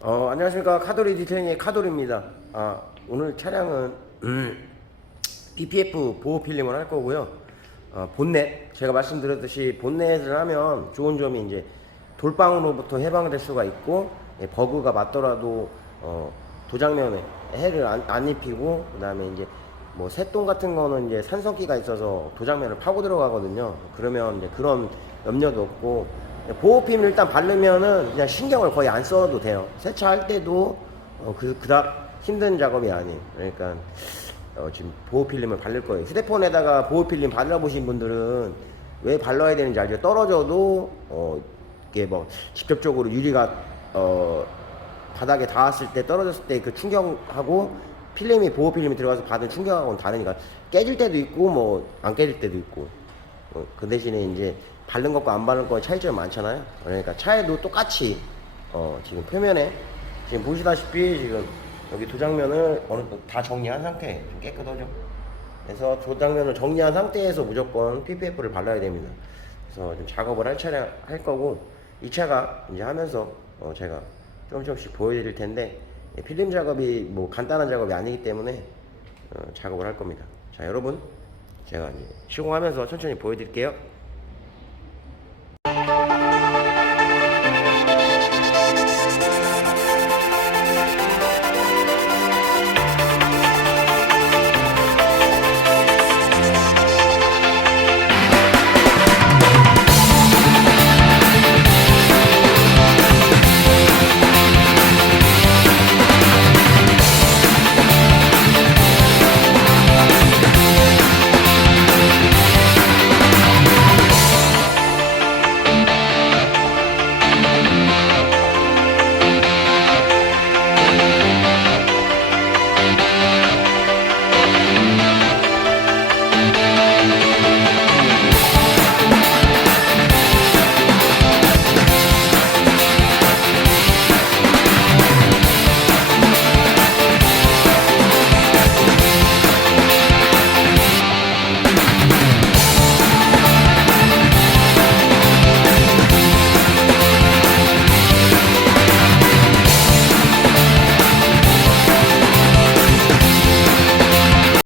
어, 안녕하십니까. 카도리 디테일링의 카도리입니다. 아, 오늘 차량은 음, PPF 보호 필름을 할 거고요. 어, 본넷, 제가 말씀드렸듯이 본넷을 하면 좋은 점이 이제 돌방으로부터 해방될 수가 있고 예, 버그가 맞더라도 어, 도장면에 해를 안, 안 입히고 그다음에 이제 뭐 새똥 같은 거는 이제 산성기가 있어서 도장면을 파고 들어가거든요. 그러면 이제 그런 염려도 없고 보호필 일단 바르면은 그냥 신경을 거의 안 써도 돼요. 세차할 때도 어, 그 그닥 힘든 작업이 아니에요. 그러니까 어, 지금 보호필름을 바를 거예요. 휴대폰에다가 보호필름 발라보신 분들은 왜 발라야 되는지 알죠? 떨어져도 어, 이게 뭐 직접적으로 유리가 어, 바닥에 닿았을 때 떨어졌을 때 그 충격하고 필름이 보호 필름이 들어가서 받은 충격하고는 다르니까 깨질 때도 있고 뭐 안 깨질 때도 있고 어, 그 대신에 이제 바른 것과 안 바른 거의 차이점이 많잖아요. 그러니까 차에도 똑같이 어, 지금 표면에 지금 보시다시피 지금 여기 도장면을 어느 정도 다 정리한 상태 좀 깨끗하죠. 그래서 도장면을 정리한 상태에서 무조건 PPF를 발라야 됩니다. 그래서 좀 작업을 할 차량 할 거고 이 차가 이제 하면서 어, 제가 조금 조금씩 보여드릴 텐데 예, 필름 작업이 뭐 간단한 작업이 아니기 때문에 어, 작업을 할 겁니다. 자 여러분 제가 이제 시공하면서 천천히 보여드릴게요.